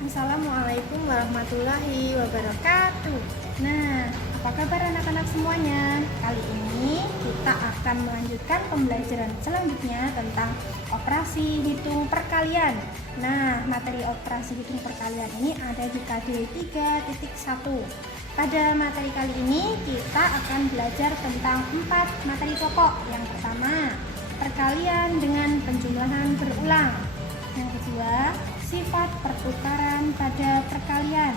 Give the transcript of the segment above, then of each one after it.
Assalamualaikum warahmatullahi wabarakatuh. Nah, apa kabar anak-anak semuanya? Kali ini kita akan melanjutkan pembelajaran selanjutnya tentang operasi hitung perkalian. Nah, materi operasi hitung perkalian ini ada di KD 3.1. Pada materi kali ini kita akan belajar tentang 4 materi pokok. Yang pertama, perkalian dengan penjumlahan berulang. Yang kedua, sifat pertukaran pada perkalian.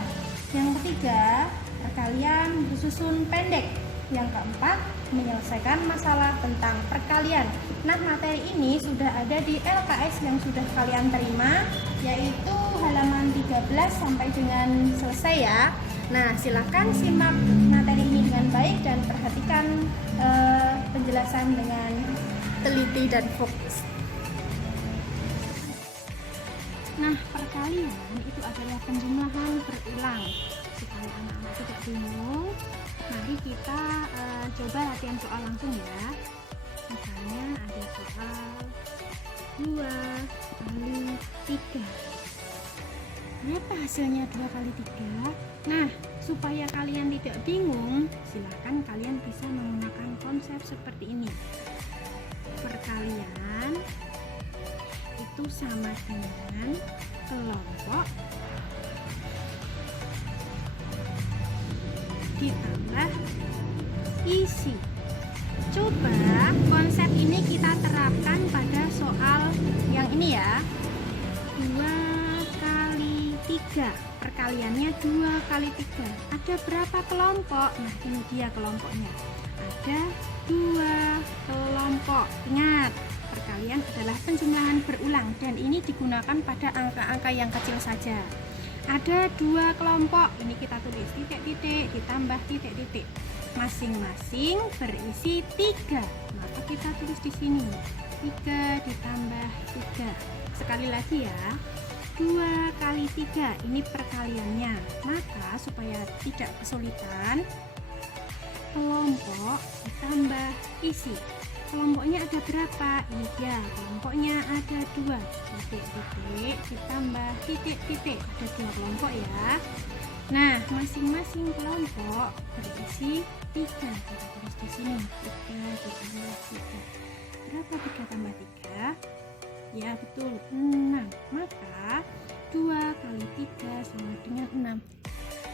Yang ketiga, perkalian bersusun pendek. Yang keempat, menyelesaikan masalah tentang perkalian. Nah, materi ini sudah ada di LKS yang sudah kalian terima, yaitu halaman 13 sampai dengan selesai ya. Nah, silakan simak materi ini dengan baik dan perhatikan penjelasan dengan teliti dan fokus. Nah, perkalian itu adalah penjumlahan berulang. Supaya anak-anak tidak bingung, mari kita coba latihan soal langsung ya. Misalnya ada soal 2 kali 3. Berapa hasilnya 2 kali 3? Nah, supaya kalian tidak bingung, silahkan kalian bisa menggunakan konsep seperti ini. Perkalian itu sama dengan kelompok ditambah isi. Coba konsep ini kita terapkan pada soal yang ini ya. 2 kali 3. Perkaliannya 2 kali 3. Ada berapa kelompok? Nah, ini dia kelompoknya. Ada 2 kelompok. Ingat, perkalian adalah penjumlahan berulang dan ini digunakan pada angka-angka yang kecil saja. Ada 2 kelompok, ini kita tulis titik-titik ditambah titik-titik, masing-masing berisi 3. Maka kita tulis di sini 3 ditambah 3. Sekali lagi ya, 2 kali 3 ini perkaliannya. Maka supaya tidak kesulitan, kelompok ditambah isi. Kelompoknya ada berapa? Ini dia, kelompoknya ada 2. Titik-titik ditambah titik-titik. Ada 2 kelompok ya. Nah, masing-masing kelompok berisi 3. Kita tulis di sini 3 ditambah 3. Berapa 3 tambah 3? Ya betul, 6. Maka 2 kali 3 sama dengan 6.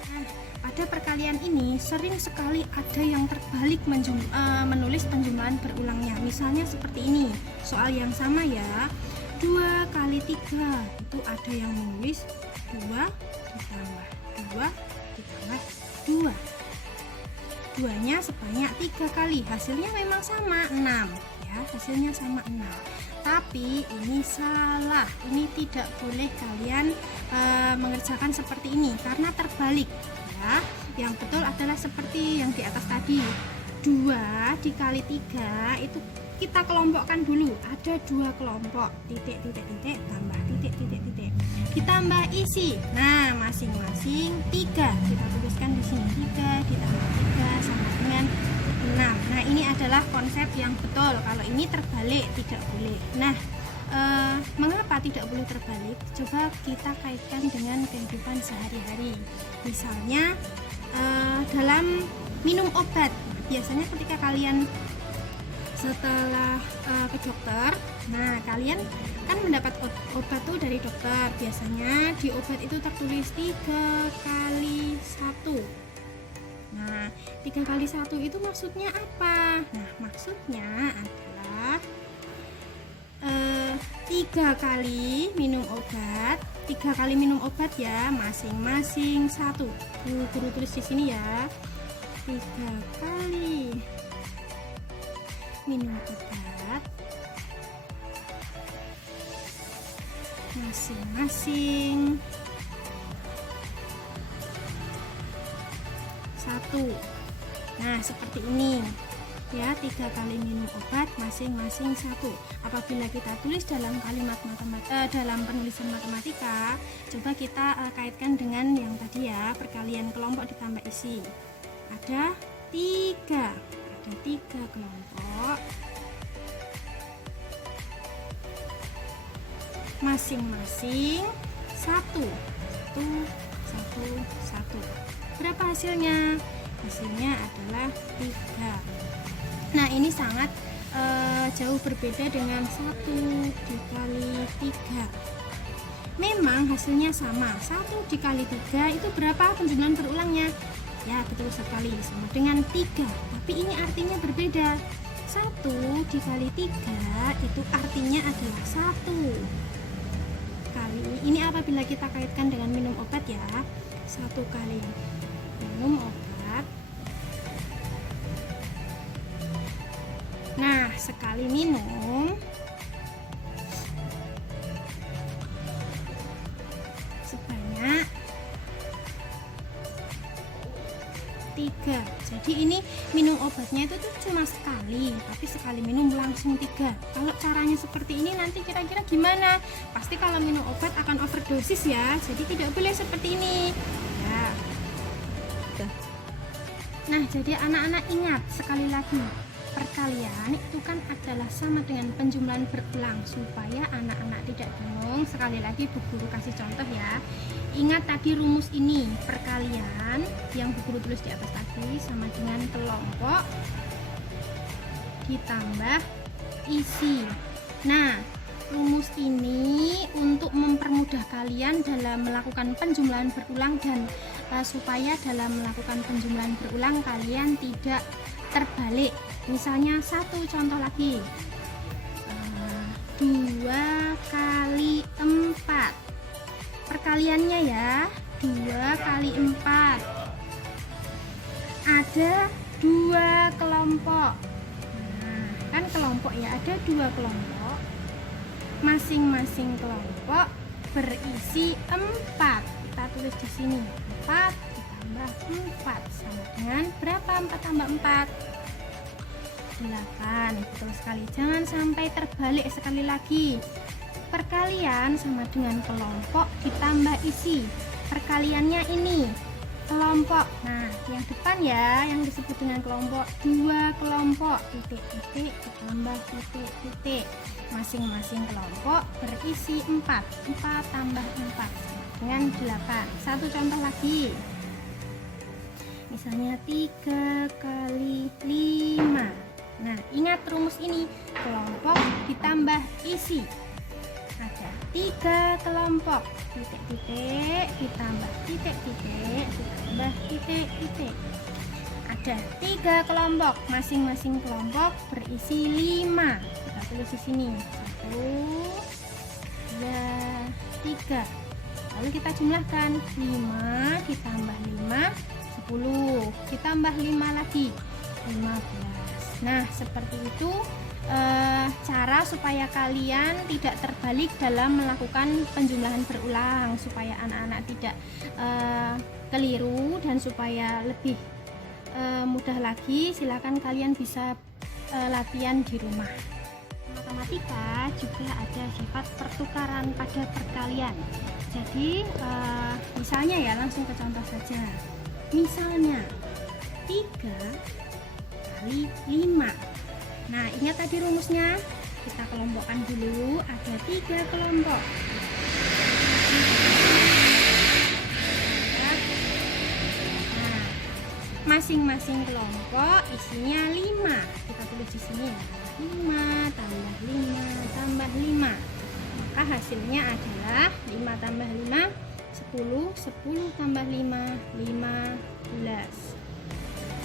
Nah, pada perkalian ini sering sekali ada yang terbalik menulis penjumlahan berulangnya. Misalnya seperti ini, soal yang sama ya, 2 kali 3 itu ada yang menulis 2 ditambah 2 ditambah 2. 2-nya sebanyak 3 kali, hasilnya memang sama 6 ya, hasilnya sama 6. Tapi ini salah, ini tidak boleh kalian mengerjakan seperti ini karena terbalik ya. Yang betul adalah seperti yang di atas tadi, 2 dikali 3 itu kita kelompokkan dulu. Ada 2 kelompok, titik-titik-titik tambah titik-titik-titik ditambah isi. Nah, masing-masing 3 kita tuliskan di sini, 3 ditambah 3 sama dengan 6. Nah, ini adalah konsep yang betul. Kalau ini terbalik tidak boleh. Nah, mengapa tidak boleh terbalik? Coba kita kaitkan dengan kehidupan sehari-hari. Misalnya dalam minum obat. Biasanya ketika kalian setelah ke dokter, nah kalian kan mendapat obat tuh dari dokter. Biasanya di obat itu tertulis 3 kali 1. Nah, 3 kali 1 itu maksudnya apa? Nah, maksudnya adalah 3 kali minum obat, 3 kali minum obat ya, masing-masing 1. Guru tulis di sini ya, 3 kali minum obat, masing-masing 1. Nah, seperti ini ya, 3 kali minum obat masing-masing 1. Apabila kita tulis dalam kalimat dalam penulisan matematika, coba kita kaitkan dengan yang tadi ya, perkalian kelompok ditambah isi. Ada 3 kelompok, masing-masing 1. 1. Berapa hasilnya? Hasilnya adalah 3. Nah, ini sangat jauh berbeda dengan 1 dikali 3. Memang hasilnya sama. 1 dikali 3 itu berapa penjumlahan berulangnya? Ya, betul sekali, sama dengan 3. Tapi ini artinya berbeda. 1 dikali 3 itu artinya adalah 1 kali. Ini apabila kita kaitkan dengan minum obat ya. 1 kali minum obat. Nah, sekali minum sebanyak 3. Jadi ini minum obatnya itu tuh cuma sekali, tapi sekali minum langsung 3. Kalau caranya seperti ini nanti kira-kira gimana? Pasti kalau minum obat akan overdosis ya. Jadi tidak boleh seperti ini. Ya. Nah, jadi anak-anak ingat sekali lagi, perkalian itu kan adalah sama dengan penjumlahan berulang. Supaya anak-anak tidak bingung, sekali lagi Bu Guru kasih contoh ya. Ingat tadi rumus ini, perkalian yang Bu Guru tulis di atas tadi sama dengan kelompok ditambah isi. Nah, rumus ini untuk mempermudah kalian dalam melakukan penjumlahan berulang dan supaya dalam melakukan penjumlahan berulang kalian tidak terbalik. Misalnya satu contoh lagi, 2 kali 4. Perkaliannya ya, 2 kali 4. Ada 2 kelompok. Nah, kan kelompok ya, ada 2 kelompok. Masing-masing kelompok berisi 4. Kita tulis di sini 4 ditambah 4 sama dengan berapa? 4 tambah 4 8. Betul sekali, jangan sampai terbalik. Sekali lagi, perkalian sama dengan kelompok ditambah isi. Perkaliannya ini kelompok. Nah, yang depan ya, yang disebut dengan kelompok, 2 kelompok, titik-titik ditambah titik-titik. Masing-masing kelompok berisi 4. 4 tambah 4 dengan 8. Satu contoh lagi. Misalnya 3 kali 5. Nah, ingat rumus ini, kelompok ditambah isi. Ada 3 kelompok, titik-titik ditambah titik-titik ditambah titik-titik. Ada 3 kelompok, masing-masing kelompok berisi 5. Kita tulis di sini 1, 2, 3. Lalu kita jumlahkan 5 ditambah 5 10, ditambah 5 lagi 15. Nah, seperti itu cara supaya kalian tidak terbalik dalam melakukan penjumlahan berulang, supaya anak-anak tidak keliru dan supaya lebih mudah lagi. Silakan kalian bisa latihan di rumah. Matematika juga ada sifat pertukaran pada perkalian. Jadi misalnya ya, langsung ke contoh saja. Misalnya 3 kali 5. Nah, ingat tadi rumusnya, kita kelompokkan dulu. Ada 3 kelompok. Nah, masing-masing kelompok isinya 5. Kita tulis di sini ya, 5 tambah 5 tambah 5. Maka hasilnya adalah 5 tambah 5 10, 10 tambah 5 15.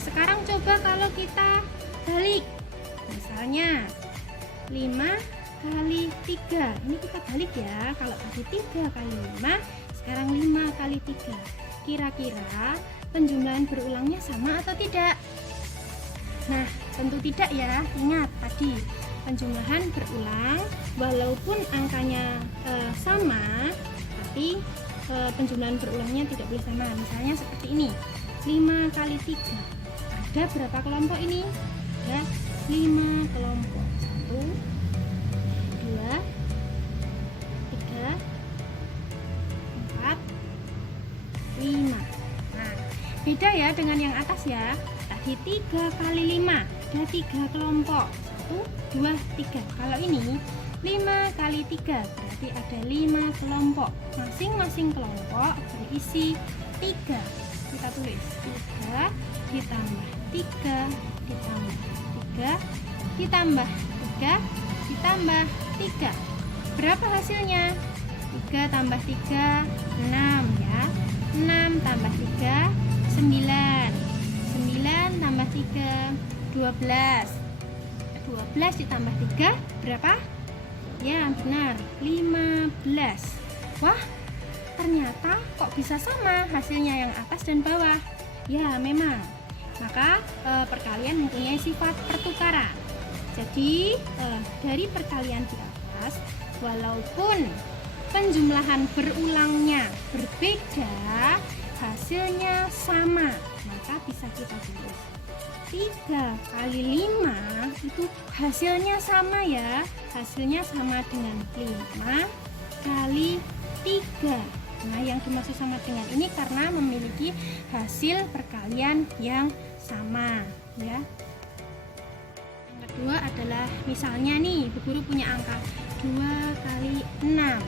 Sekarang coba kalau kita balik, misalnya 5 kali 3. Ini kita balik ya, kalau tadi 3 kali 5, sekarang 5 kali 3. Kira-kira penjumlahan berulangnya sama atau tidak? Nah, tentu tidak ya. Ingat tadi, penjumlahan berulang walaupun angkanya sama, tapi penjumlahan berulangnya tidak boleh sama. Misalnya seperti ini, 5 kali 3. Ada berapa kelompok ini? Ada 5 kelompok. 1, 2, 3, 4, 5. Nah, beda ya dengan yang atas ya. Tadi 3 kali 5, ada 3 kelompok. 1, 2, 3. Kalau ini 5 kali 3 berarti ada 5 kelompok. Masing-masing kelompok berisi 3. Kita tulis 3 ditambah 3 ditambah 3 ditambah 3 ditambah 3. Berapa hasilnya? 3 tambah 3 6 ya. 6 tambah 3 9. 9 tambah 3 12. 12 ditambah 3 berapa? Ya benar, 15. Wah, ternyata kok bisa sama hasilnya yang atas dan bawah? Ya memang. Maka perkalian mempunyai sifat pertukaran. Jadi dari perkalian di atas, walaupun penjumlahan berulangnya berbeda, hasilnya sama. Maka bisa kita tulis 3 kali 5 itu hasilnya sama ya. Hasilnya sama dengan 5 kali 3. Nah, yang dimaksud sama dengan ini karena memiliki hasil perkalian yang sama ya. Yang kedua adalah misalnya nih, Bu Guru punya angka 2 kali 6.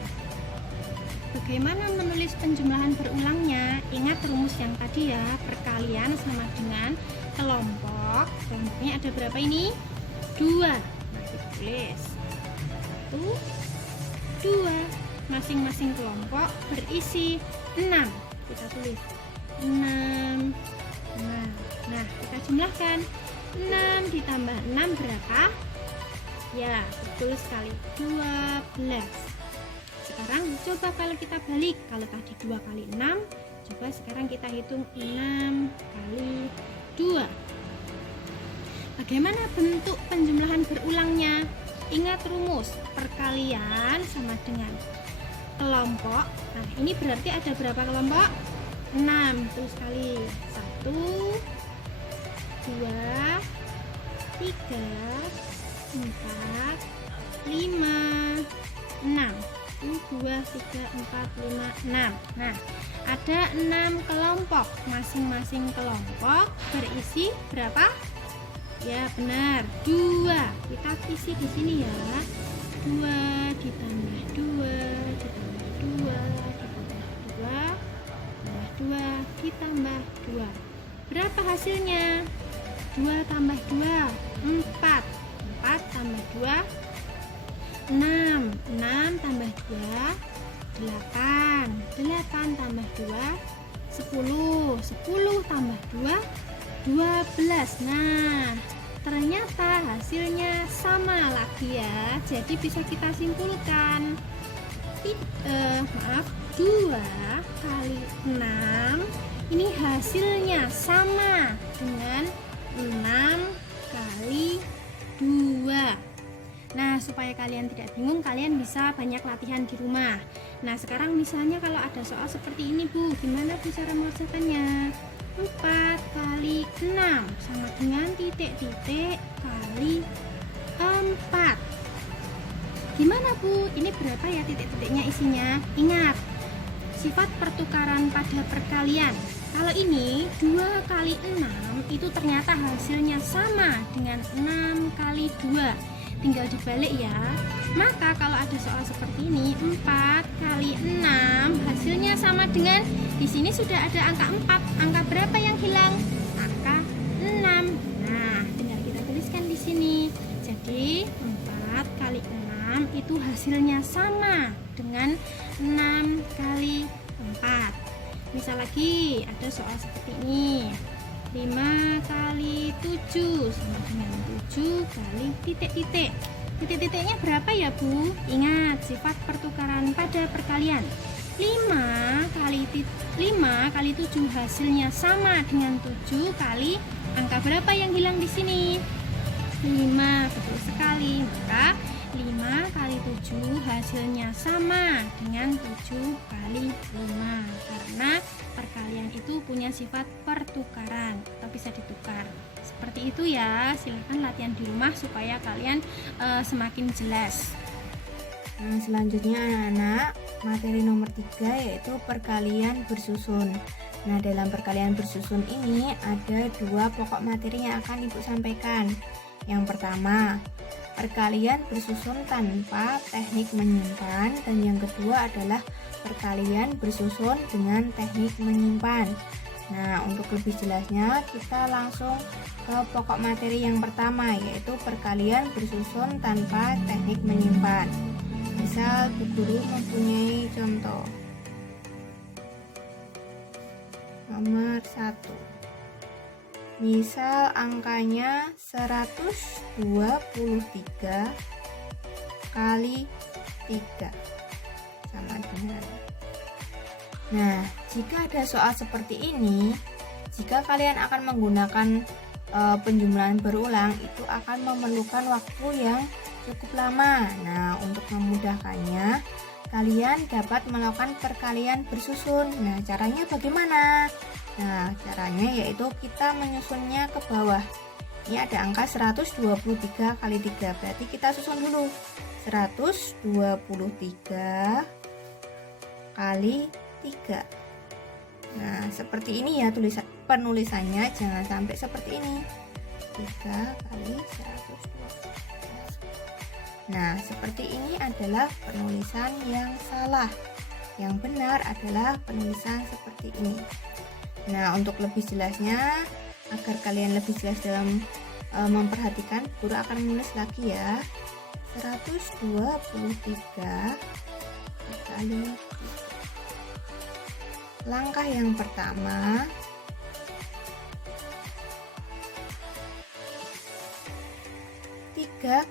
Bagaimana menulis penjumlahan berulangnya? Ingat rumus yang tadi ya, perkalian sama dengan kelompok. Kelompoknya ada berapa ini? 2. Nah, kita tulis 1, 2. Masing-masing kelompok berisi 6. Kita tulis 6. Nah, kita jumlahkan. 6 ditambah 6 berapa? Ya, betul sekali, 12. Sekarang coba kalau kita balik, kalau tadi 2 kali 6, coba sekarang kita hitung 6 kali 2. Bagaimana bentuk penjumlahan berulangnya? Ingat rumus, perkalian sama dengan kelompok. Nah, ini berarti ada berapa kelompok? 6. Terus kali 1, 2, 3, 4, 5, 6. 2, 3, 4, 5, 6. Nah, ada 6 kelompok. Masing-masing kelompok berisi berapa? Ya, benar, 2. Kita isi di sini ya. 2 ditambah 2 ditambah 2 ditambah 2 tambah 2 ditambah 2. Berapa hasilnya? 2 tambah 2 4. 4 tambah 2 6. 6 tambah 2 8. 8 tambah 2 10. 10 tambah 2 12. Nah, ternyata hasilnya sama lagi ya. Jadi bisa kita simpulkan 2 kali 6 ini hasilnya sama dengan 6 kali 2. Nah, supaya kalian tidak bingung, kalian bisa banyak latihan di rumah. Nah, sekarang misalnya kalau ada soal seperti ini, Bu, gimana Bu cara mengerjakannya? 4 kali 6 sama dengan titik-titik kali 4. Gimana Bu? Ini berapa ya titik-titiknya isinya? Ingat, sifat pertukaran pada perkalian. Kalau ini 2 kali 6 itu ternyata hasilnya sama dengan 6 kali 2. Tinggal dibalik ya. Maka kalau ada soal seperti ini, 4 kali 6 hasilnya sama dengan, di sini sudah ada angka 4. Angka berapa yang hilang? Angka 6. Nah, tinggal kita tuliskan di sini. Jadi 4 kali 6 itu hasilnya sama dengan 6 kali 4. Misal lagi ada soal seperti ini, 5 kali 7 sama dengan 7 kali titik-titik. Titik-titiknya berapa ya Bu? Ingat sifat pertukaran pada perkalian. 5 kali 7 hasilnya sama dengan 7 kali angka berapa yang hilang di sini? 5, betul sekali. Maka 5 kali 7 hasilnya sama dengan 7 kali 5. Karena perkalian itu punya sifat pertukaran atau bisa ditukar. Seperti itu ya. Silahkan latihan di rumah supaya kalian semakin jelas. Nah, selanjutnya anak-anak, materi nomor 3 yaitu perkalian bersusun. Nah, dalam perkalian bersusun ini ada 2 pokok materi yang akan Ibu sampaikan. Yang pertama, perkalian bersusun tanpa teknik menyimpan, dan yang kedua adalah perkalian bersusun dengan teknik menyimpan. Nah, untuk lebih jelasnya kita langsung ke pokok materi yang pertama, yaitu perkalian bersusun tanpa teknik menyimpan. Misal Bu Guru mempunyai contoh nomor 1. Misal angkanya 123 kali 3 sama dengan. Nah, jika ada soal seperti ini, jika kalian akan menggunakan penjumlahan berulang, itu akan memerlukan waktu yang cukup lama. Nah, untuk memudahkannya, kalian dapat melakukan perkalian bersusun. Nah, caranya bagaimana? Nah, caranya yaitu kita menyusunnya ke bawah. Ini ada angka 123 kali 3, berarti kita susun dulu. 123 kali 3. Nah, seperti ini ya penulisannya, jangan sampai seperti ini. 3 kali 123. Nah, seperti ini adalah penulisan yang salah. Yang benar adalah penulisan seperti ini. Nah, untuk lebih jelasnya, agar kalian lebih jelas dalam memperhatikan, guru akan menulis lagi ya. 123 kali 3. Langkah yang pertama,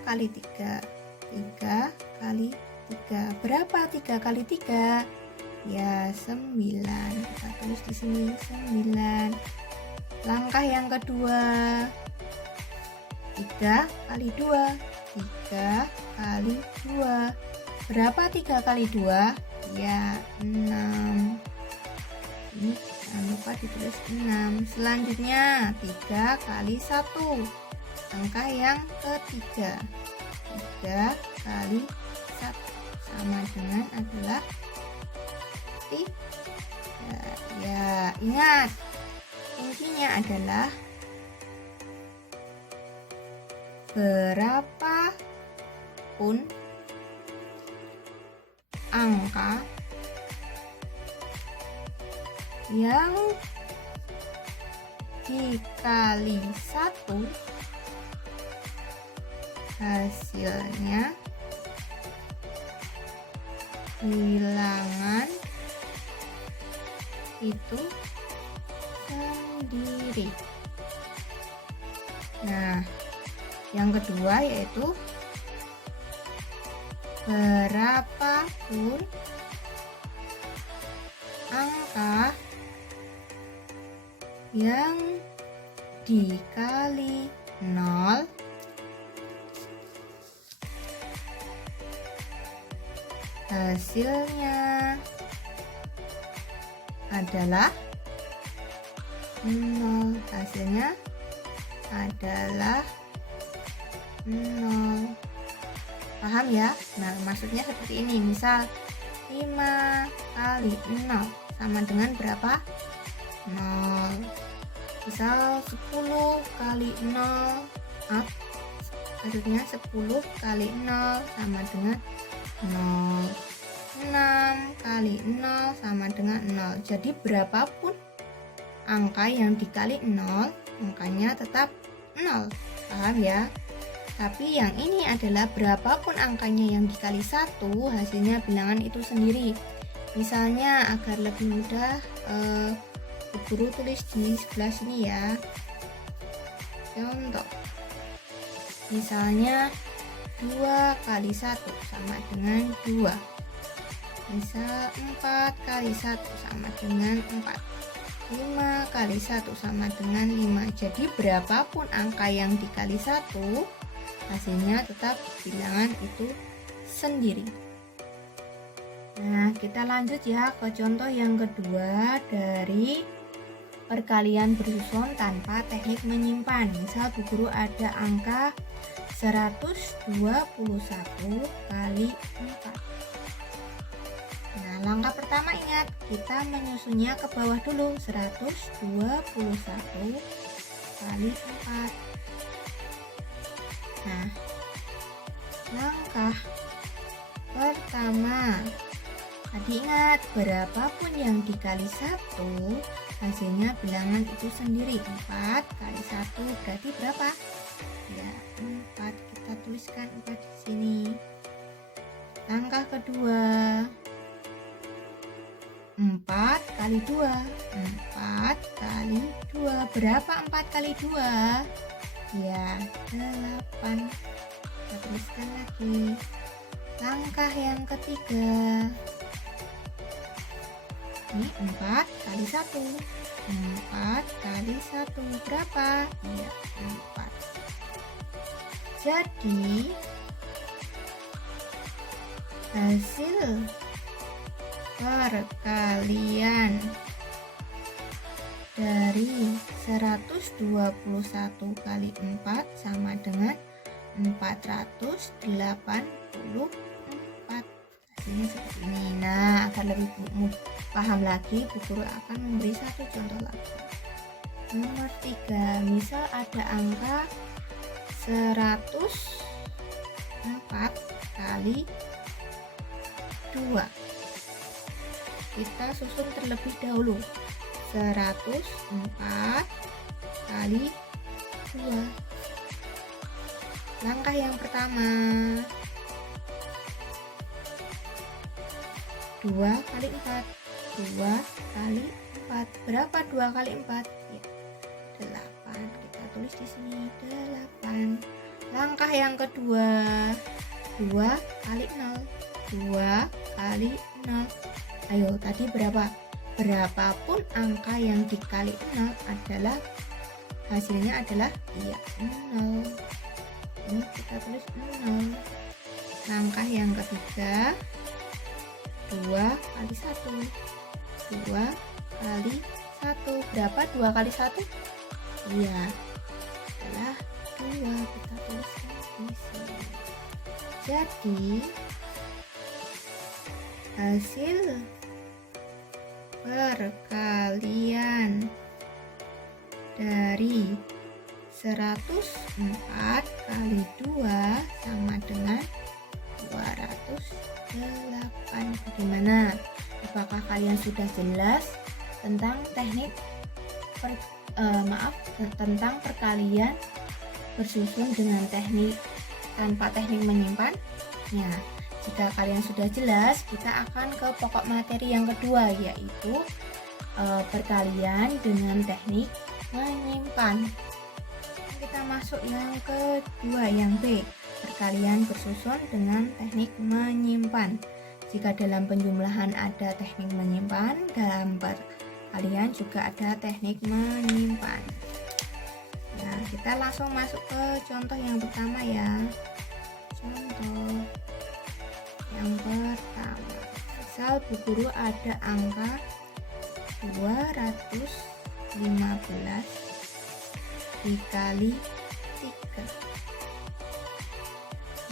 kali 3. 3 kali 3. Berapa 3 kali 3? Ya, 9. Kita tulis di sini 9. Langkah yang kedua, 3 kali 2. 3 kali 2. Berapa 3 kali 2? Ya, 6. Ini jangan lupa ditulis 6. Selanjutnya 3 kali 1. Angka yang ketiga, 3 kali 1 sama dengan adalah 3. Ya, ingat, kuncinya adalah berapapun angka yang dikali 1, hasilnya bilangan itu sendiri. Nah, yang kedua yaitu berapapun angka yang dikali 0, hasilnya adalah 0. Hasilnya adalah 0. Paham ya? Nah, maksudnya seperti ini. Misal 5 kali 0 sama dengan berapa? 0. Misal 10 kali 0, maksudnya 10 kali 0 sama dengan 0. 6 kali 0 sama dengan 0. Jadi berapapun angka yang dikali 0, angkanya tetap 0. Paham ya? Tapi yang ini adalah berapapun angkanya yang dikali 1, hasilnya bilangan itu sendiri. Misalnya agar lebih mudah, guru tulis di sebelah sini ya. Contoh, misalnya 2 kali 1 sama dengan 2. Misal 4 kali 1 sama dengan 4. 5 kali 1 sama dengan 5. Jadi berapapun angka yang dikali 1, hasilnya tetap bilangan itu sendiri. Nah, kita lanjut ya ke contoh yang kedua dari perkalian bersusun tanpa teknik menyimpan. Misal Bu Guru ada angka 121 kali 4. Nah, langkah pertama ingat, kita menyusunnya ke bawah dulu. 121 kali 4. Nah, Langkah pertama, tadi ingat berapapun yang dikali 1 hasilnya bilangan itu sendiri. 4 kali 1 berarti berapa? Ya 4, kita tuliskan 4 di sini. Langkah kedua, 4 kali 2. 4 kali 2 berapa? 4 kali 2 ya 8. Kita tuliskan lagi. Langkah yang ketiga, ini 4 kali 1. 4 kali 1 berapa? Ya 4. Jadi hasil perkalian dari 121 kali 4 sama dengan 484. Hasilnya seperti ini. Nah, agar lebih paham lagi, Bu Guru akan memberi satu contoh lagi. Nomor 3, misal ada angka 104 kali 2. Kita susun terlebih dahulu. 104 kali 2. Langkah yang pertama, 2 kali 4. 2 kali 4 berapa? 2 kali 4 ya 8. Kita tulis di sini 8. Langkah yang kedua, 2 kali 0. 2 kali 0. Ayo, tadi berapa? Berapapun angka yang dikali 0 adalah hasilnya adalah ya 0. Ini kita tulis 0. Langkah yang ketiga, 2 kali 1. 2 kali 1 berapa? 2 kali 1 iya adalah 2. Kita tuliskan di sini. Jadi hasil perkalian dari 104 kali 2 sama dengan 208. Bagaimana? Apakah kalian sudah jelas tentang teknik tentang perkalian bersusun dengan teknik tanpa teknik menyimpan? Ya, jika kalian sudah jelas, kita akan ke pokok materi yang kedua, yaitu perkalian dengan teknik menyimpan. Kita masuk yang kedua, yang B, perkalian bersusun dengan teknik menyimpan. Jika dalam penjumlahan ada teknik menyimpan, dalam perkalian juga ada teknik menyimpan. Nah, kita langsung masuk ke contoh yang pertama ya. Contoh yang pertama, misal Bu Guru ada angka 215 dikali 3.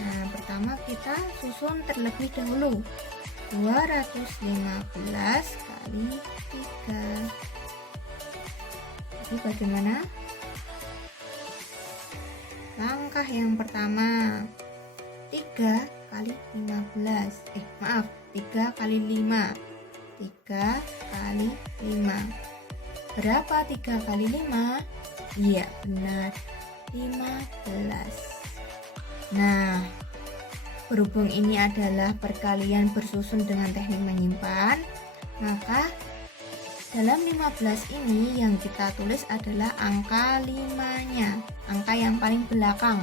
Nah, pertama kita susun terlebih dahulu. 215 kali 3. Jadi bagaimana? Langkah yang pertama, 3 kali 15. 3 kali 5. 3 kali 5. Berapa 3 kali 5? Iya, benar. 15. Nah, berhubung ini adalah perkalian bersusun dengan teknik menyimpan, maka dalam 15 ini yang kita tulis adalah angka 5-nya, angka yang paling belakang.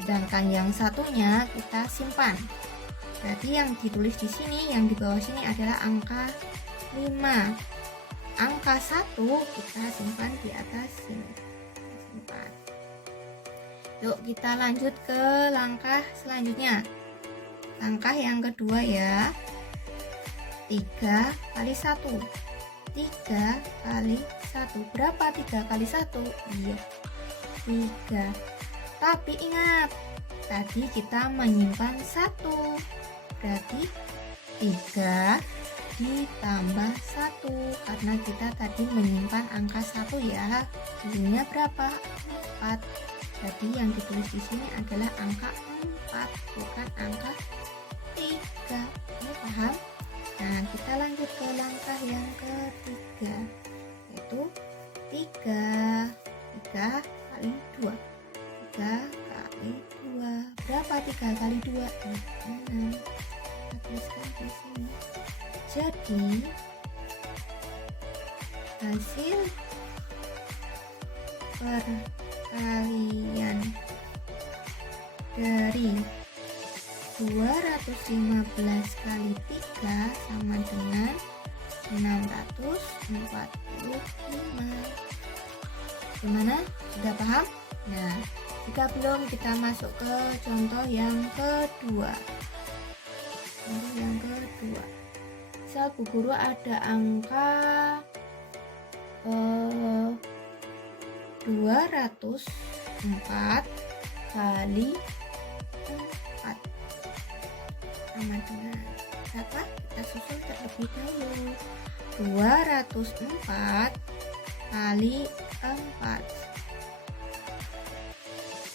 Sedangkan yang satunya kita simpan. Berarti yang ditulis di sini, yang di bawah sini adalah angka 5. Angka 1 kita simpan di atas sini. Simpan. Yuk kita lanjut ke langkah selanjutnya. Langkah yang kedua ya. 3 kali 1. 3 kali 1. Berapa 3 kali 1? Iya, 3. Tapi ingat, tadi kita menyimpan 1. Berarti 3 ditambah 1. Karena kita tadi menyimpan angka 1 ya. Hasilnya berapa? 4. Jadi yang ditulis di sini adalah angka 4, bukan angka 3. Ini paham? Nah, kita lanjut ke langkah yang ketiga, yaitu 3 kali 2. 3 kali 2. Berapa 3 kali 2? 6. Kita tuliskan di sini. Jadi hasil perkalian dari 215 kali 3 sama dengan 645. Gimana? Sudah paham? Nah, jika belum, kita masuk ke contoh yang kedua. Contoh yang kedua. Misal Bu Guru ada angka 204 kali 4 sama dengan berapa? Kita susun terlebih dahulu. 204 kali 4.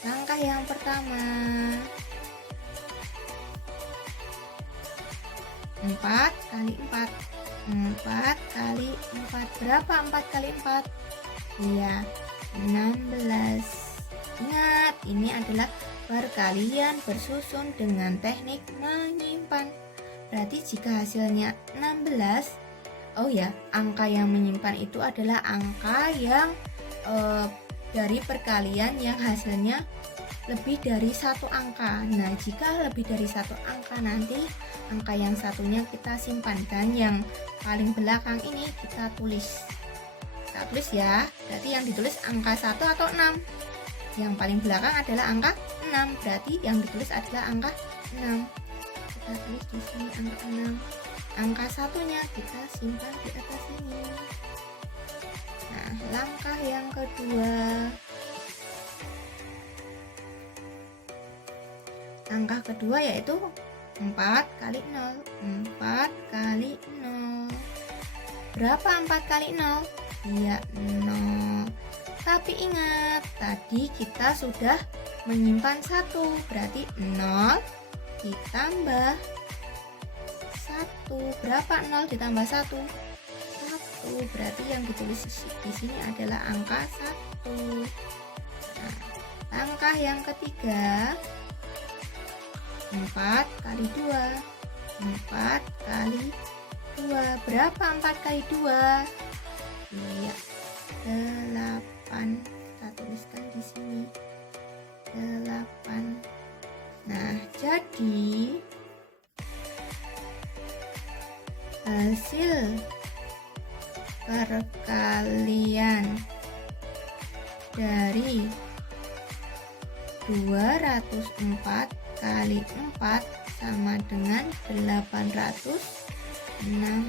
Langkah yang pertama, 4 kali 4. 4 kali 4. Berapa 4 kali 4? Iya, 16. Ingat, ini adalah perkalian bersusun dengan teknik menyimpan. Berarti jika hasilnya 16, oh ya, angka yang menyimpan itu adalah angka yang dari perkalian yang hasilnya lebih dari satu angka. Nah, jika lebih dari satu angka, nanti angka yang satunya kita simpan, dan yang paling belakang ini kita tulis. Kita tulis ya, berarti yang ditulis angka 1 atau 6. Yang paling belakang adalah angka 6, berarti yang ditulis adalah angka 6. Kita tulis di sini angka 6. Angka satunya kita simpan di atas sini. Nah, langkah yang kedua. Langkah kedua yaitu 4 kali 0. 4 kali 0. Berapa 4 kali 0? Iya, 0. Tapi ingat, tadi kita sudah menyimpan 1, berarti 0 ditambah 1. Berapa 0 ditambah 1? 1. Berarti yang ditulis di sini adalah angka 1. Nah, langkah yang ketiga, 4 kali 2. 4 kali 2. Berapa 4 kali 2? Iya, 8. Kita tuliskan di sini 8. Nah, jadi hasil perkalian dari 204 kali 4 sama dengan 816. Nah,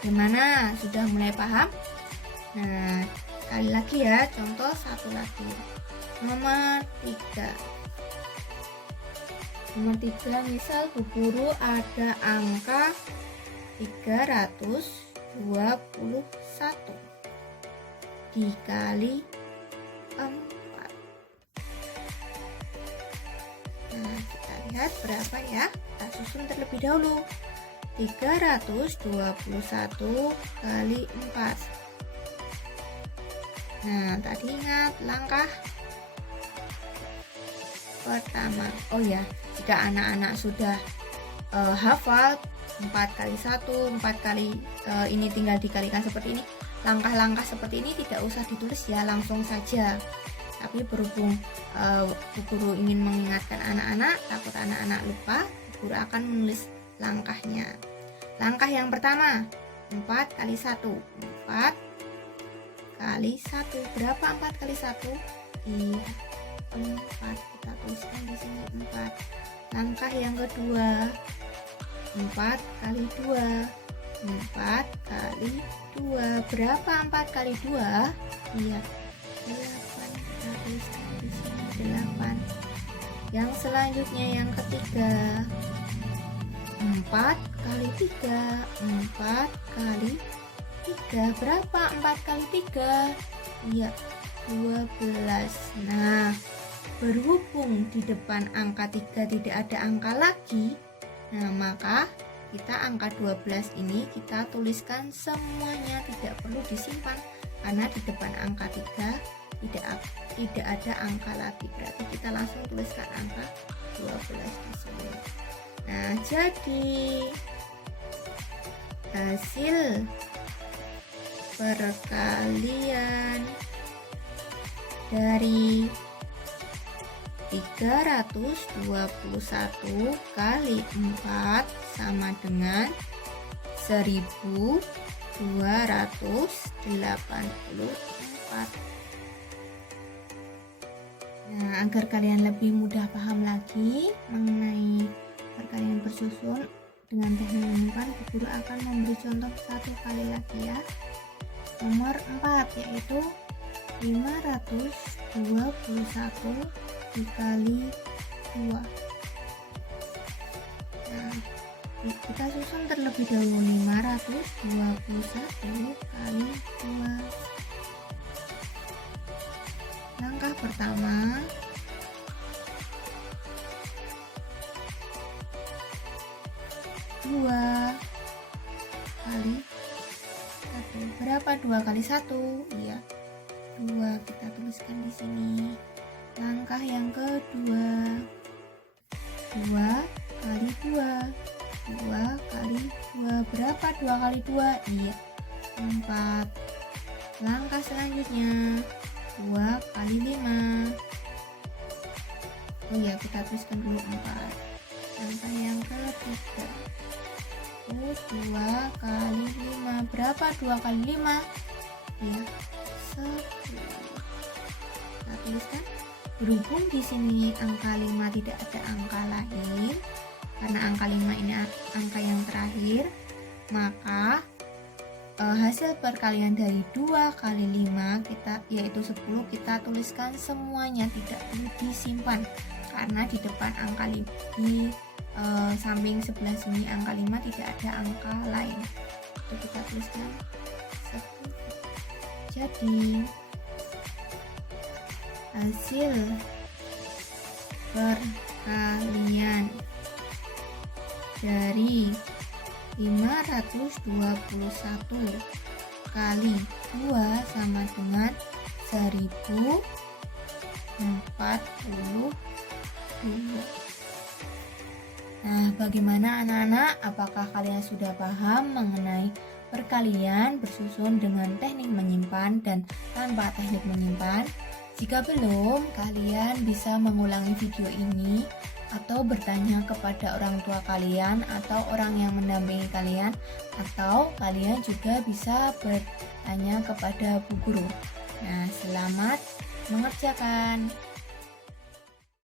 gimana? Sudah mulai paham? Nah, sekali lagi ya, contoh satu lagi. Nomor 3. Nomor 3, misal Bu Guru ada angka 321 dikali 4. Nah, kita lihat berapa ya. Kita susun terlebih dahulu. 321 kali 4. Nah, tadi ingat langkah pertama. Oh ya, jika anak-anak sudah hafal 4 kali 1, 4 kali ini tinggal dikalikan seperti ini. Langkah-langkah seperti ini tidak usah ditulis ya, langsung saja. Tapi berhubung Bu Guru ingin mengingatkan anak-anak, takut anak-anak lupa, Bu Guru akan menulis langkahnya. Langkah yang pertama, 4 kali 1. 4 kali 1. Berapa 4 kali 1? Iya, 4. Kita tuliskan di sini 4. Langkah yang kedua, 4 kali 2. 4 kali 2. Berapa 4 kali 2? Iya, 8. Kita tuliskan di sini 8. Yang selanjutnya yang ketiga, 4 kali 3. 4 kali 3. Berapa 4 kali 3? Iya, 12. Nah, berhubung di depan angka 3 tidak ada angka lagi, nah maka kita angka 12 ini kita tuliskan semuanya, tidak perlu disimpan karena di depan angka 3 tidak ada angka lagi, berarti kita langsung tuliskan angka 12 di sini. Nah, jadi hasil perkalian dari 321 kali 4 sama dengan 1284. Nah, agar kalian lebih mudah paham lagi mengenai perkalian bersusun dengan teknik menyimpan, Bu Guru akan memberi contoh satu kali lagi ya. Nomor 4 yaitu 521 dikali 2. Nah, kita susun terlebih dahulu 521 kali 2. Langkah pertama, dua kali 1. Berapa 2 kali 1? Iya, 2 kita tuliskan di sini. Langkah yang kedua, 2 kali 2. 2 kali 2. Berapa 2 kali 2? Iya, 4. Langkah selanjutnya, 2 kali 5. Oh ya, kita tuliskan dulu 4. Langkah yang ketiga, 2 kali 5. Berapa 2 kali 5? Ya, 10. Kita tuliskan. Berhubung di sini angka 5 tidak ada angka lain, karena angka 5 ini angka yang terakhir, maka hasil perkalian dari 2 kali 5 yaitu 10 kita tuliskan semuanya, tidak perlu disimpan karena di depan angka 5 di samping sebelah sini angka 5 tidak ada angka lain. Itu kita tuliskan 10. Jadi hasil perkalian dari 521 kali 2 sama dengan 1042. Nah, bagaimana anak-anak? Apakah kalian sudah paham mengenai perkalian bersusun dengan teknik menyimpan dan tanpa teknik menyimpan? Jika belum, kalian bisa mengulangi video ini atau bertanya kepada orang tua kalian atau orang yang mendampingi kalian, atau kalian juga bisa bertanya kepada Bu Guru. Nah, selamat mengerjakan.